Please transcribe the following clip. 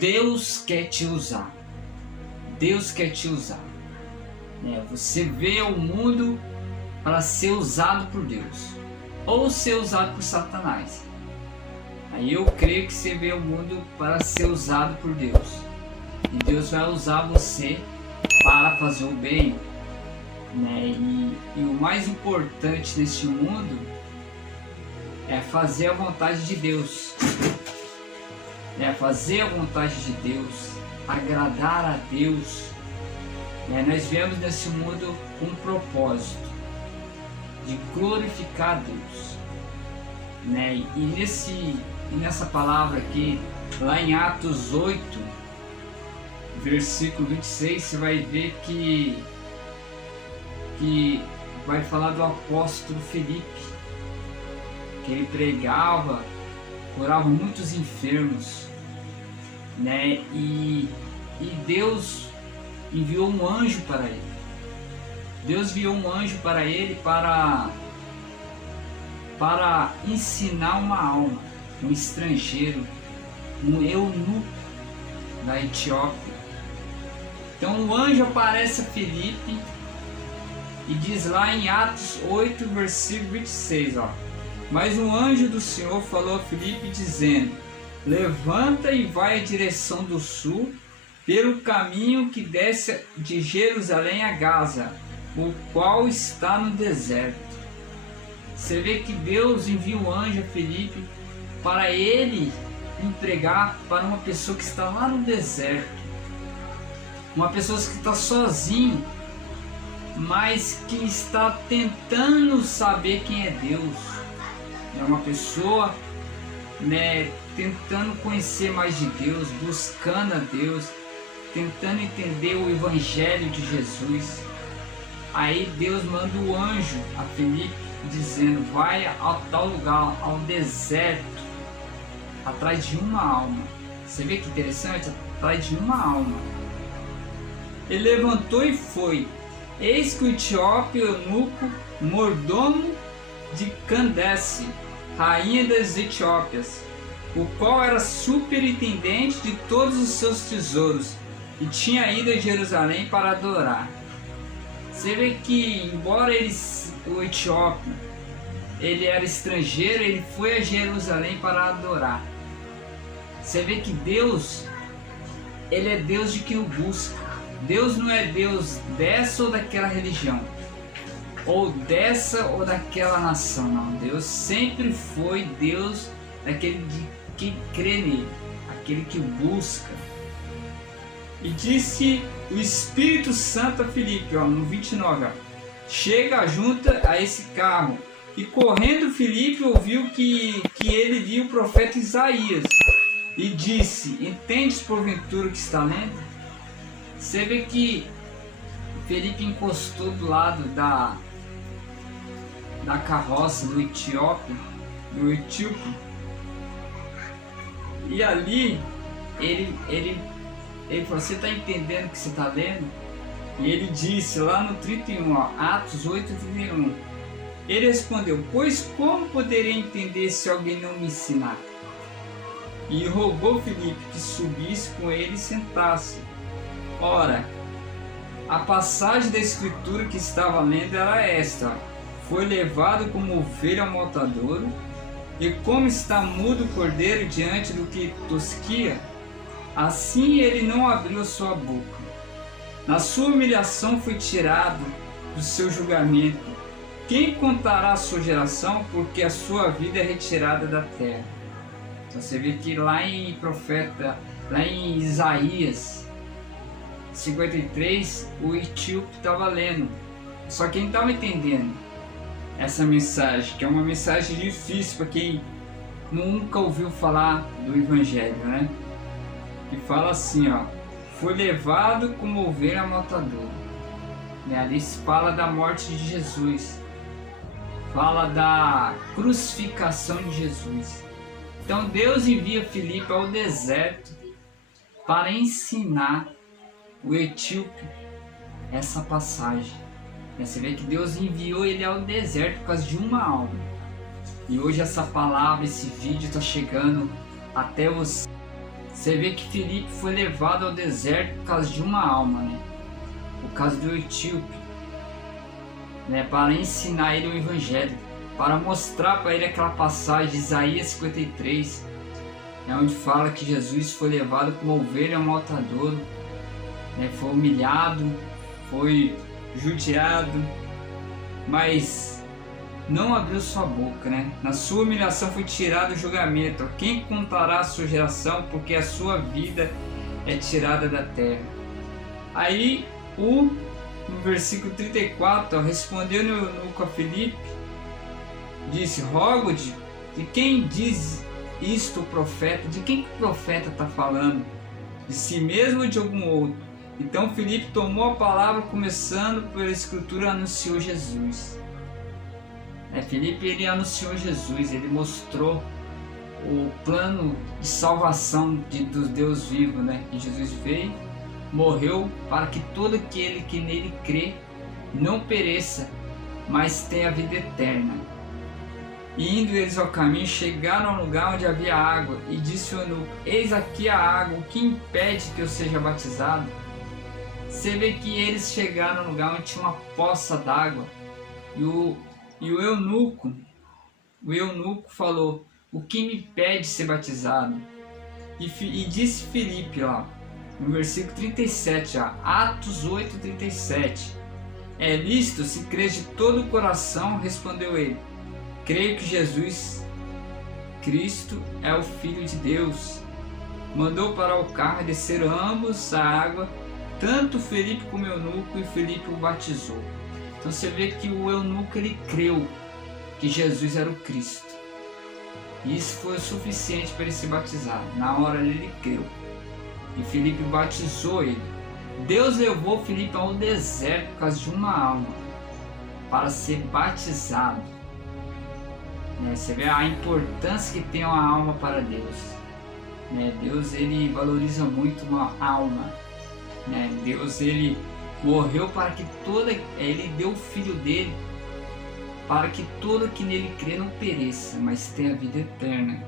Deus quer te usar. Deus quer te usar. Você vê o mundo para ser usado por Deus ou ser usado por Satanás. Aí eu creio que você vê o mundo para ser usado por Deus. E Deus vai usar você para fazer o bem. E o mais importante neste mundo é fazer a vontade de Deus. Fazer a vontade de Deus, agradar a Deus. Nós viemos nesse mundo com um propósito de glorificar a Deus. E nessa palavra aqui, lá em Atos 8, versículo 26, você vai ver que vai falar do apóstolo Felipe, que ele pregava, curava muitos enfermos, e Deus enviou um anjo para ele. Deus enviou um anjo para ele para ensinar uma alma, um estrangeiro, um eunuco da Etiópia. Então o anjo aparece a Felipe e diz lá em Atos 8, versículo 26, mas um anjo do Senhor falou a Felipe dizendo: levanta e vai à direção do sul, pelo caminho que desce de Jerusalém a Gaza, o qual está no deserto. Você vê que Deus envia um anjo a Felipe para ele entregar para uma pessoa que está lá no deserto, uma pessoa que está sozinha, mas que está tentando saber quem é Deus. É uma pessoa tentando conhecer mais de Deus, buscando a Deus, tentando entender o Evangelho de Jesus. Aí Deus manda o anjo a Felipe dizendo: vai a tal lugar, ao deserto, atrás de uma alma. Você vê que interessante? Atrás de uma alma. Ele levantou e foi. Eis que o etíope eunuco, mordomo de Candace, rainha das Etiópias, o qual era superintendente de todos os seus tesouros, e tinha ido a Jerusalém para adorar. Você vê que, embora o etíope ele era estrangeiro, ele foi a Jerusalém para adorar. Você vê que Deus, ele é Deus de quem o busca. Deus não é Deus dessa ou daquela religião, ou dessa ou daquela nação, não. Deus sempre foi Deus daquele que crê nele, aquele que busca. E disse o Espírito Santo a Filipe, no 29, chega junto a esse carro. E correndo Filipe ouviu que ele viu o profeta Isaías, e disse: entendes porventura o que está lendo? Você vê que Felipe encostou do lado da carroça do etíope, e ali ele falou: você está entendendo o que você está lendo? E ele disse lá no 31, Atos 8, 31, ele respondeu: pois como poderei entender se alguém não me ensinar? E rogou Filipe que subisse com ele e sentasse. Ora, a passagem da escritura que estava lendo era esta: foi levado como ovelha ao matadouro, e como está mudo o cordeiro diante do que tosquia, assim ele não abriu sua boca. Na sua humilhação foi tirado do seu julgamento. Quem contará a sua geração, porque a sua vida é retirada da terra? Então você vê que lá em Isaías 53, o etíope estava lendo, só que ele não estava entendendo essa mensagem, que é uma mensagem difícil para quem nunca ouviu falar do Evangelho, né? Que fala assim, foi levado como ovelha ao matadouro. Ali se fala da morte de Jesus, fala da crucificação de Jesus. Então Deus envia Filipe ao deserto para ensinar o etíope essa passagem. Você vê que Deus enviou ele ao deserto por causa de uma alma. E hoje essa palavra, esse vídeo está chegando até você. Você vê que Filipe foi levado ao deserto por causa de uma alma, né? Por causa do etíope, né? Para ensinar ele o evangelho, para mostrar para ele aquela passagem de Isaías 53, onde fala que Jesus foi levado como ovelha ao matadouro, né? Foi humilhado, foi judiado, mas não abriu sua boca, né? Na sua humilhação foi tirado o julgamento. Quem contará a sua geração, porque a sua vida é tirada da terra? Aí no versículo 34, respondeu-lhe o eunuco a Filipe, disse: rogo-te, de quem diz isto o profeta? De quem o profeta está falando? De si mesmo ou de algum outro? Então Filipe tomou a palavra, começando pela escritura, anunciou Jesus. Filipe, ele anunciou Jesus, ele mostrou o plano de salvação do Deus vivo, né? Que Jesus veio, morreu para que todo aquele que nele crê não pereça, mas tenha vida eterna. E indo eles ao caminho, chegaram ao lugar onde havia água, e disse o eunuco: eis aqui a água, o que impede que eu seja batizado? Você vê que eles chegaram no lugar onde tinha uma poça d'água, e o eunuco falou: o que me impede de ser batizado? E disse Filipe, ó, no versículo 37, ó, Atos 8:37, é lícito se crês de todo o coração, respondeu ele, creio que Jesus Cristo é o Filho de Deus. Mandou parar o carro e desceram ambos a água, tanto Filipe como o eunuco, e Filipe o batizou. Então você vê que o eunuco, ele creu que Jesus era o Cristo. E isso foi o suficiente para ele se batizar. Na hora ele creu. E Filipe batizou ele. Deus levou Filipe ao deserto por causa de uma alma, para ser batizado. Você vê a importância que tem uma alma para Deus. Deus, ele valoriza muito uma alma. Deus, ele morreu para que ele deu o Filho dele, para que todo que nele crê não pereça, mas tenha vida eterna.